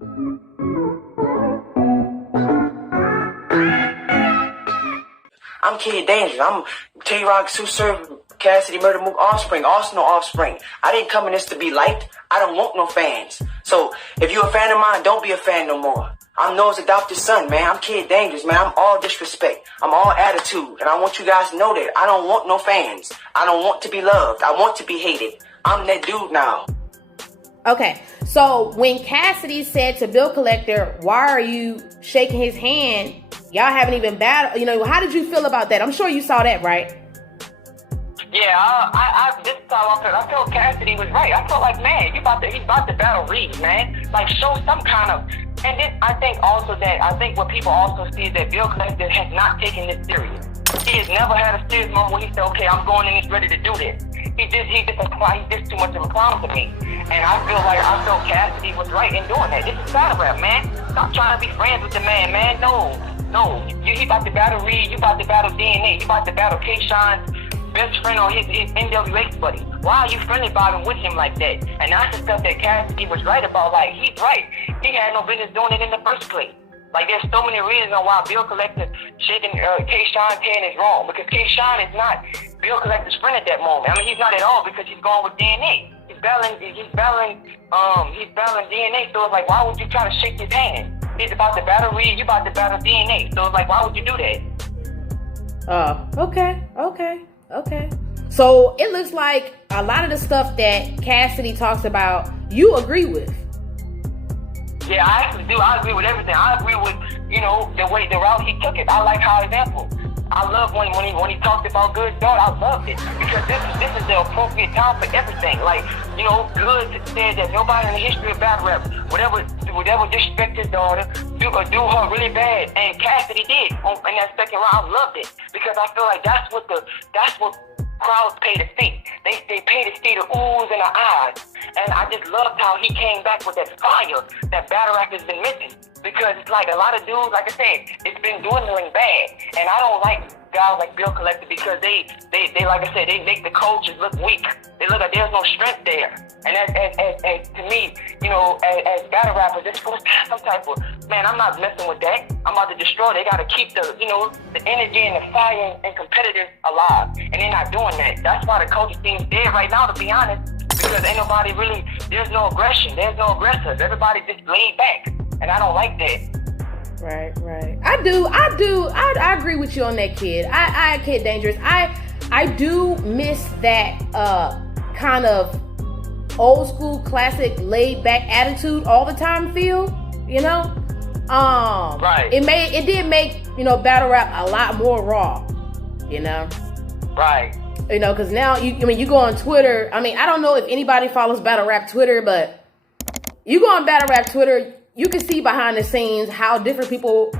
I'm Kid Dangerous. I'm Tay-Roc, Sue Surf, Cassidy, Murder Mook offspring, Arsenal offspring. I didn't come in this to be liked. I don't want no fans. So if you're a fan of mine, don't be a fan no more. I'm Noah's adopted son, man. I'm Kid Dangerous, man. I'm all disrespect. I'm all attitude. And I want you guys to know that I don't want no fans. I don't want to be loved. I want to be hated. I'm that dude now. Okay, so when Cassidy said to Bill Collector, why are you shaking his hand? Y'all haven't even battled. You know, how did you feel about that? I'm sure you saw that, right? Yeah, this time I felt Cassidy was right. I felt like, man, he's about to battle Reed, man. Like, show some kind of. And then I think what people also see is that Bill Collector has not taken this serious. He has never had a serious moment where he said, okay, I'm going in, he's ready to do this. He's just too much of a clown to me. And I felt Cassidy was right in doing that. This is battle rap, man. Stop trying to be friends with the man. No. You about to battle Reed, you about to battle DNA, you about to battle K-Shon's best friend or his NWX buddy. Why are you friendly bobbing with him like that? And that's the stuff that Cassidy was right about. Like, he's right. He had no business doing it in the first place. Like, there's so many reasons on why Bill Collector shaking K-Shon's hand is wrong. Because K-Shon is not Bill Collector's friend at that moment. I mean, he's not at all because he's going with DNA. He's battling DNA. So it's like, why would you try to shake his hand? He's about to battle Reed, you about to battle DNA. So it's like, why would you do that? Okay. So it looks like a lot of the stuff that Cassidy talks about, you agree with. Yeah, I actually do. I agree with everything. I agree with, the route he took it. I like how example. I love when he talked about Good daughter. I loved it because this is the appropriate time for everything. Like, Good said that nobody in the history of battle rap would ever disrespect his daughter, do her really bad, and Cassidy did in that second round. I loved it because I feel like that's what crowds pay to see. They pay to see the oohs and the ahs, and I just loved how he came back with that fire that battle rap has been missing. Because it's like a lot of dudes, like I said, it's been dwindling bad. And I don't like guys like Bill Collector because they like I said, they make the coaches look weak. They look like there's no strength there. And as to me, as battle rappers, they're supposed to have some type of, man, I'm not messing with that. I'm about to destroy. They got to keep the energy and the fire and competitors alive. And they're not doing that. That's why the coaching team's dead right now, to be honest. Because ain't nobody really, there's no aggression. There's no aggressors. Everybody just laid back. And I don't like that. Right. I agree with you on that, Kid. I Kid Dangerous. I do miss that kind of old school classic laid back attitude all the time feel, Right. It did make, battle rap a lot more raw, Right. Because now you go on Twitter. I mean, I don't know if anybody follows battle rap Twitter, but you go on battle rap Twitter, you can see behind the scenes how different people,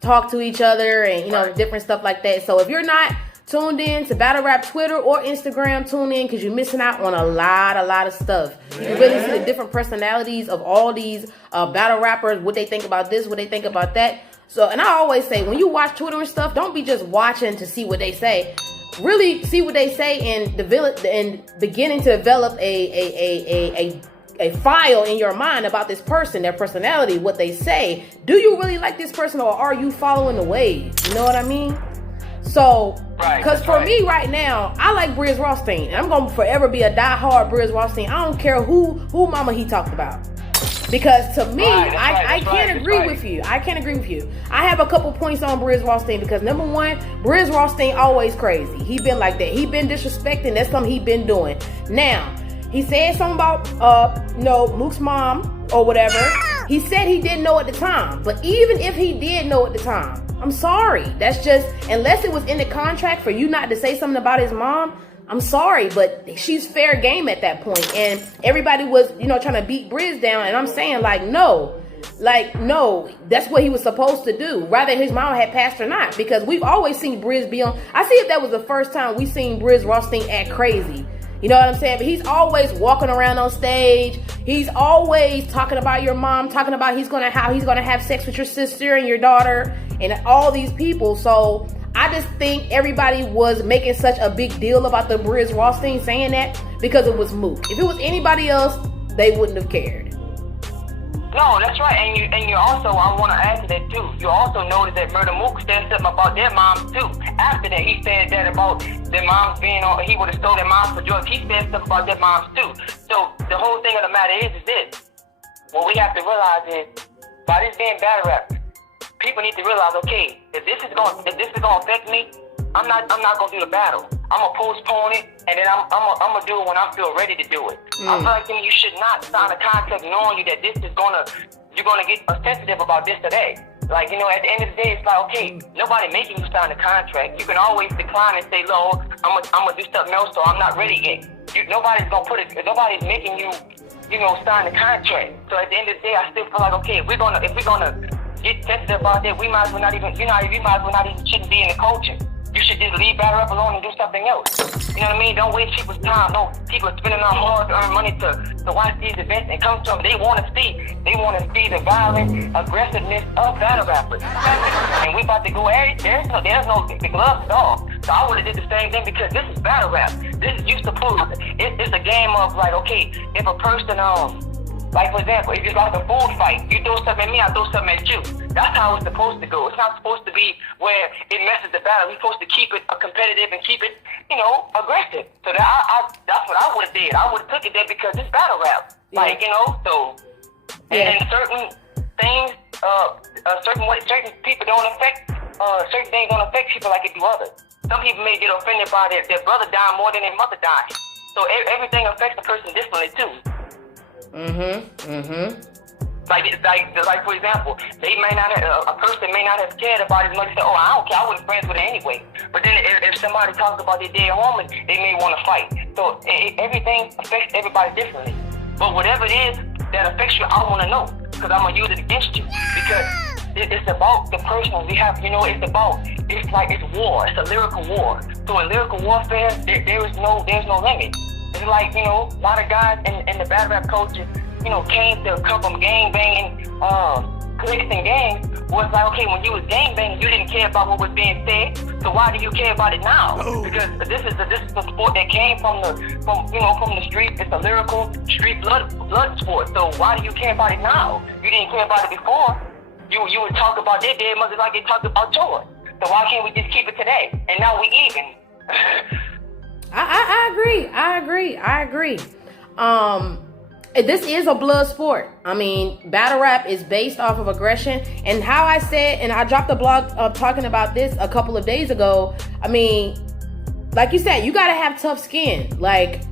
talk to each other and, different stuff like that. So if you're not tuned in to battle rap Twitter or Instagram, tune in because you're missing out on a lot of stuff. You can really see the different personalities of all these battle rappers, what they think about this, what they think about that. So, and I always say, when you watch Twitter and stuff, don't be just watching to see what they say. Really see what they say and beginning to develop a file in your mind about this person, their personality, what they say. Do you really like this person or are you following the wave? You know what I mean? So, because for me right now, I like Briz Rothstein. And I'm going to forever be a diehard Briz Rothstein. I don't care who mama he talked about. Because to me, I can't agree with you. I can't agree with you. I have a couple points on Briz Rothstein because number one, Briz Rothstein always crazy. He been like that. He been disrespecting. That's something he been doing. Now, he said something about, Mook's mom or whatever. He said he didn't know at the time. But even if he did know at the time, I'm sorry. That's just, unless it was in the contract for you not to say something about his mom, I'm sorry. But she's fair game at that point. And everybody was, trying to beat Briz down. And I'm saying, no, that's what he was supposed to do. Rather his mom had passed or not. Because we've always seen Briz be on. I see if that was the first time we seen Briz Rothstein act crazy. You know what I'm saying? But he's always walking around on stage. He's always talking about your mom, talking about how he's gonna have sex with your sister and your daughter and all these people. So I just think everybody was making such a big deal about the Briz Rothstein saying that because it was Mook. If it was anybody else, they wouldn't have cared. No, that's right. And you also, I want to add to that too. You also noticed that Murder Mook said something about their moms too. After that, he said that about their moms being on, he would have stole their moms for drugs. He said something about their moms too. So the whole thing of the matter is this. What we have to realize is, by this being battle rap, people need to realize, okay, if this is gonna affect me, I'm not gonna do the battle. I'm gonna postpone it, and then I'm gonna do it when I feel ready to do it. I feel like you should not sign a contract knowing you that you're gonna get sensitive about this or that. Like, you know, at the end of the day, it's like, okay, nobody making you sign a contract. You can always decline and say, no, I'm gonna do something else, so I'm not ready yet. Nobody's nobody's making you, you know, sign the contract. So at the end of the day, I still feel like, okay, if we're gonna get sensitive about that, we might as well not even shouldn't be in the culture. You should just leave battle rap alone and do something else. You know what I mean? Don't waste people's time. No, people are spending our hard-earned money to watch these events and come to them. They want to see the violent aggressiveness of battle rappers. And we about to go at it. There's no the gloves at all. So I would have did the same thing because this is battle rap. This is used to prove. It's a game of like, okay, if a person like, for example, if it's like a food fight, you throw something at me, I throw something at you. That's how it's supposed to go. It's not supposed to be where it messes the battle. We're supposed to keep it competitive and keep it, you know, aggressive. So that's what I would have did. I would have took it there because it's battle rap. Yeah. Like, you know, so, and certain things, certain people don't affect, certain things don't affect people like it do others. Some people may get offended by their brother dying more than their mother dying. So everything affects the person differently too. Like for example, a person may not have cared about his mother. Say, oh, I don't care, I wasn't friends with her anyway. But then if somebody talks about their dead woman, they may want to fight. So everything affects everybody differently. But whatever it is that affects you, I want to know, because I'm gonna use it against you. Because it's about the personal. We have, you know, it's war. It's a lyrical war. So in lyrical warfare, there's no limit. It's like, you know, a lot of guys in the battle rap culture, you know, come from gang banging, cliques and gangs. Well, it's like, okay, when you was gang banging, you didn't care about what was being said. So why do you care about it now? Because this is a sport that came from the street. It's a lyrical street blood sport. So why do you care about it now? You didn't care about it before. You would talk about their dead mothers like they talked about yours. So why can't we just keep it today? And now we even. I agree. This is a blood sport. I mean, battle rap is based off of aggression. And how I said, and I dropped a blog talking about this a couple of days ago. I mean, like you said, you got to have tough skin. Like,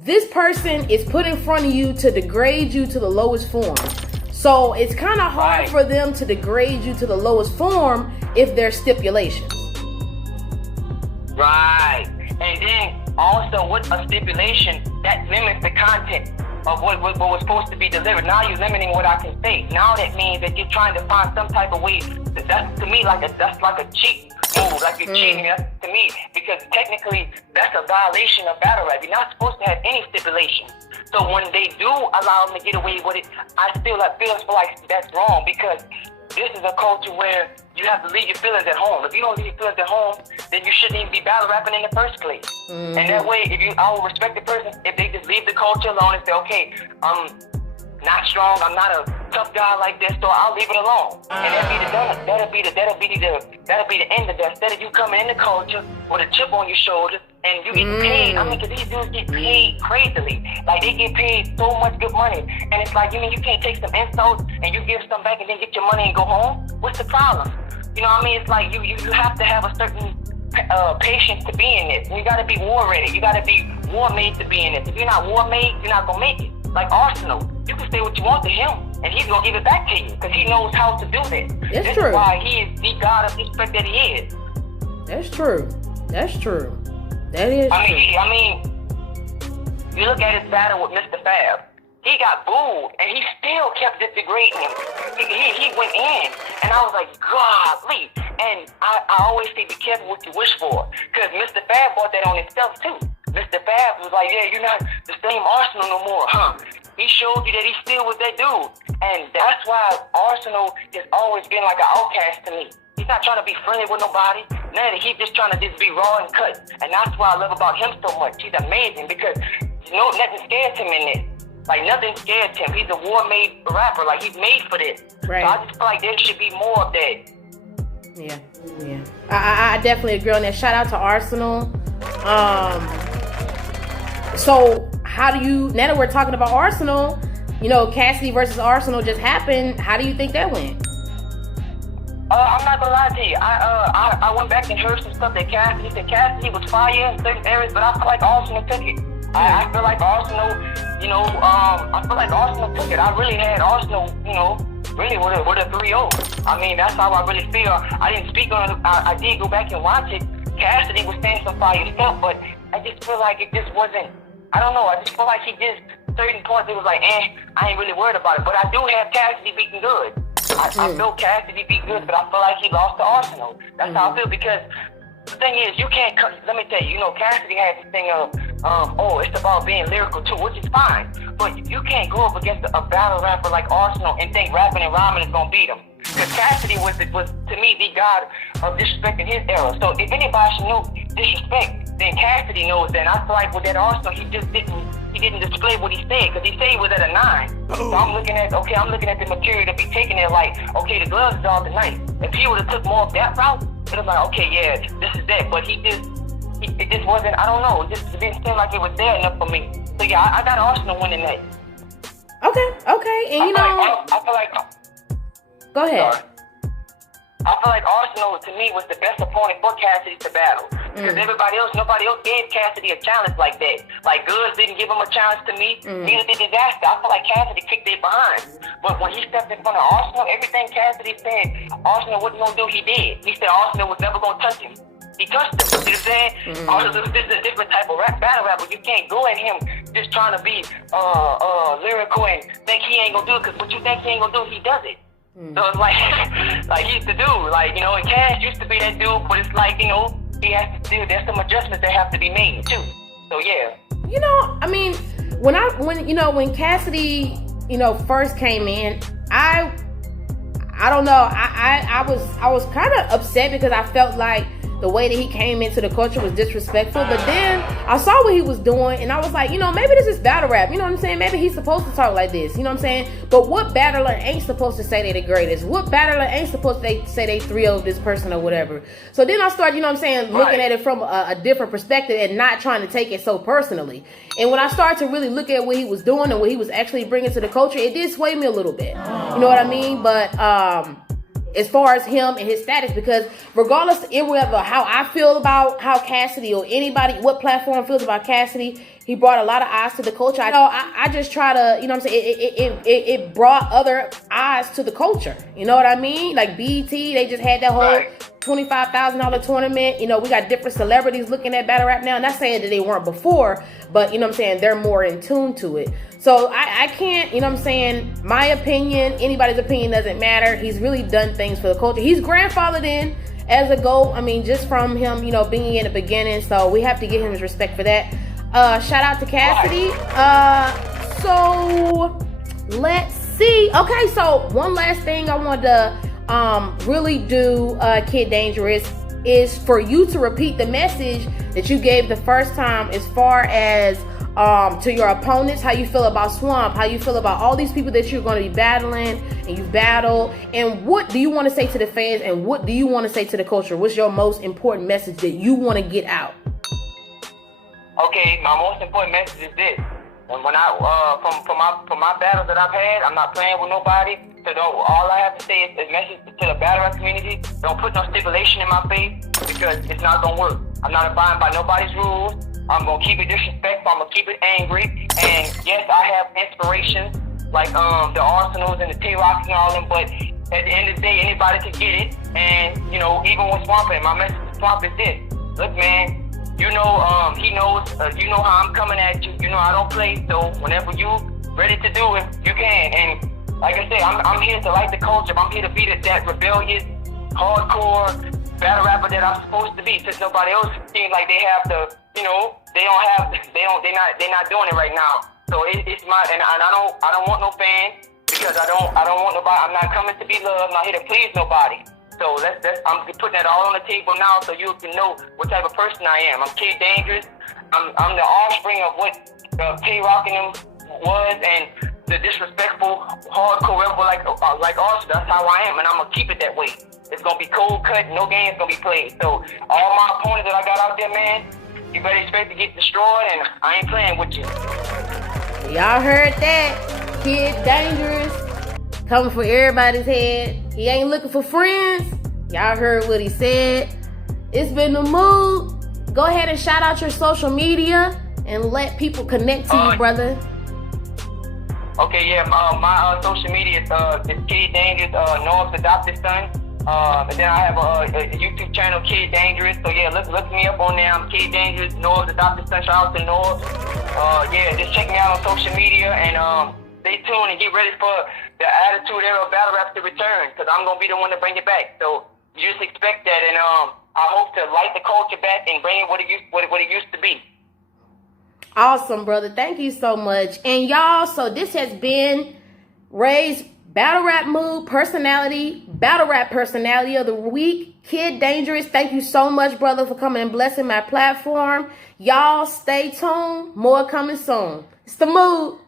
this person is put in front of you to degrade you to the lowest form. So it's kind of hard for them to degrade you to the lowest form if there's stipulations. Right. And then also with a stipulation that limits the content of what was supposed to be delivered. Now you're limiting what I can say. Now that means that you're trying to find some type of way. That's to me that's like a cheat move, like you're cheating. That's to me, because technically that's a violation of battle rap. You're not supposed to have any stipulations. So when they do allow them to get away with it, I feel like that's wrong, because this is a culture where you have to leave your feelings at home. If you don't leave your feelings at home, then you shouldn't even be battle rapping in the first place. And that way, I will respect the person if they just leave the culture alone and say, okay, I'm not strong, I'm not a tough guy like this, so I'll leave it alone. And that'll be the end of that. Instead of you coming in the culture with a chip on your shoulder and you getting paid. I mean, because these dudes get paid crazily. Like, they get paid so much good money. And it's like, you mean you can't take some insults and you give some back and then get your money and go home? What's the problem? You know what I mean? It's like you have to have a certain patience to be in this. You gotta be war ready. You gotta be war made to be in this. If you're not war made, you're not gonna make it. Like Arsenal, you can say what you want to him, and he's gonna give it back to you because he knows how to do this. That's true. Why he is the god of respect that he is. That's true. That is true. I mean, you look at his battle with Mr. Fab. He got booed, and he still kept degrading him. He went in, and I was like, golly. And I always say, be careful what you wish for, because Mr. Fab brought that on himself too. Mr. Fab was like, yeah, you're not the same Arsenal no more, huh? He showed you that he still was that dude. And that's why Arsenal has always been like an outcast to me. He's not trying to be friendly with nobody. He's just trying to just be raw and cut. And that's what I love about him so much. He's amazing because nothing scares him in this. Like nothing scares him. He's a war-made rapper. Like he's made for this. Right. So I just feel like there should be more of that. Yeah. I definitely agree on that. Shout out to Arsenal. So how do you, now that we're talking about Arsenal, you know, Cassidy versus Arsenal just happened. How do you think that went? I'm not gonna lie to you. I went back and heard some stuff that Cassidy said. Cassidy was fire in certain areas, but I feel like Arsenal took it. I feel like Arsenal, you know, I feel like Arsenal took it. I really had Arsenal, you know, really with a 3-0. I mean, that's how I really feel. I didn't speak on it. I did go back and watch it. Cassidy was saying some fire stuff, but I just feel like it just wasn't, I don't know. I just feel like he just, certain points, it was like, I ain't really worried about it. But I do have Cassidy beating good. I feel Cassidy beat good, but I feel like he lost to Arsenal. That's how I feel, because the thing is, you can't, let me tell you, you know, Cassidy has this thing of, it's about being lyrical too, which is fine. But you can't go up against a battle rapper like Arsenal and think rapping and rhyming is gonna beat him. Because Cassidy was, to me, the god of disrespecting his era. So if anybody should know disrespect, then Cassidy knows that. And I feel like with that Arsenal, he didn't display what he said, because he said he was at a 9. So I'm looking at the material to be taken there like, okay, the gloves is all tonight. If he would have took more of that route, it was like, okay, yeah, this is that. But it just wasn't, I don't know, it just didn't seem like it was there enough for me. So yeah, I got Arsenal winning that. Okay, and you know, I feel like, go ahead. Sorry. I feel like Arsenal, to me, was the best opponent for Cassidy to battle. Because nobody else gave Cassidy a challenge like that. Like, Goods didn't give him a challenge to me. Neither did Disaster. I feel like Cassidy kicked it behind. But when he stepped in front of Arsenal, everything Cassidy said Arsenal wasn't going to do, he did. He said Arsenal was never going to touch him. He touched him. You know what I'm saying? Arsenal is a different type of battle rapper. You can't go at him just trying to be lyrical and think he ain't going to do it. Because what you think he ain't going to do, he does it. So it's like he used to do, like, you know, and Cash used to be that dude, but it's like, you know, he has to do, there's some adjustments that have to be made too. So yeah. You know, I mean, when Cassidy, you know, first came in, I don't know, I was kind of upset because I felt like the way that he came into the culture was disrespectful. But then I saw what he was doing, and I was like, you know, maybe this is battle rap. You know what I'm saying? Maybe he's supposed to talk like this. You know what I'm saying? But what battler ain't supposed to say they the greatest? What battler ain't supposed to say they 3-0 this person or whatever? So then I started, you know what I'm saying, looking at it from a different perspective and not trying to take it so personally. And when I started to really look at what he was doing and what he was actually bringing to the culture, it did sway me a little bit. You know what I mean? But as far as him and his status, because regardless of how I feel about how Cassidy or anybody, what platform feels about Cassidy, he brought a lot of eyes to the culture. I just try to, you know what I'm saying, it brought other eyes to the culture. You know what I mean? Like BET, they just had that whole $25,000 tournament. You know, we got different celebrities looking at battle rap now. Not saying that they weren't before, but you know what I'm saying, they're more in tune to it. So I can't, you know what I'm saying, my opinion, anybody's opinion doesn't matter. He's really done things for the culture. He's grandfathered in as a GOAT. I mean, just from him, you know, being in the beginning. So we have to give him his respect for that. Shout out to Cassidy. So let's see. Okay, so one last thing I wanted to really do, Kid Dangerous, is for you to repeat the message that you gave the first time as far as to your opponents, how you feel about Swamp, how you feel about all these people that you're going to be battling and you battle, and what do you want to say to the fans, and what do you want to say to the culture? What's your most important message that you want to get out? Okay, my most important message is this. When I from my battles that I've had, I'm not playing with nobody. So all I have to say is a message to the battle rap community: don't put no stipulation in my face, because it's not gonna work. I'm not abiding by nobody's rules. I'm gonna keep it disrespectful. I'm gonna keep it angry. And yes, I have inspirations like the Arsenals and the T-Rocks and all them. But at the end of the day, anybody can get it. And you know, even with Swamp, my message to Swamp is this: look, man. You know, he knows, you know how I'm coming at you. You know I don't play, so whenever you ready to do it, you can. And like I said, I'm here to light the culture. I'm here to be that rebellious, hardcore battle rapper that I'm supposed to be. Since nobody else seems like they have the, you know, they're not doing it right now. So it's my, and I don't want no fans, because I don't want nobody. I'm not coming to be loved. I'm not here to please nobody. So I'm putting that all on the table now, so you can know what type of person I am. I'm Kid Dangerous. I'm the offspring of what T-Rock and them was and the disrespectful, hardcore rebel like Arsenal. That's how I am, and I'm gonna keep it that way. It's gonna be cold cut, no games gonna be played. So all my opponents that I got out there, man, you better expect to get destroyed, and I ain't playing with you. Y'all heard that? Kid Dangerous coming for everybody's head. He ain't looking for friends. Y'all heard what he said. It's been the mood. Go ahead and shout out your social media and let people connect to you, brother. Okay, yeah, my social media is Kid Dangerous, Noah's adopted son. And then I have a YouTube channel, Kid Dangerous. So yeah, look me up on there. I'm Kid Dangerous, Noah's adopted son. Shout out to Noah. Yeah, just check me out on social media and stay tuned and get ready for the Attitude Era Battle Rap to return, because I'm gonna be the one to bring it back. So you just expect that, and I hope to light the culture back and bring it what it used to be. Awesome, brother. Thank you so much. And y'all, so this has been Ray's Battle Rap Mood Personality, Battle Rap Personality of the Week, Kid Dangerous. Thank you so much, brother, for coming and blessing my platform. Y'all stay tuned. More coming soon. It's the mood.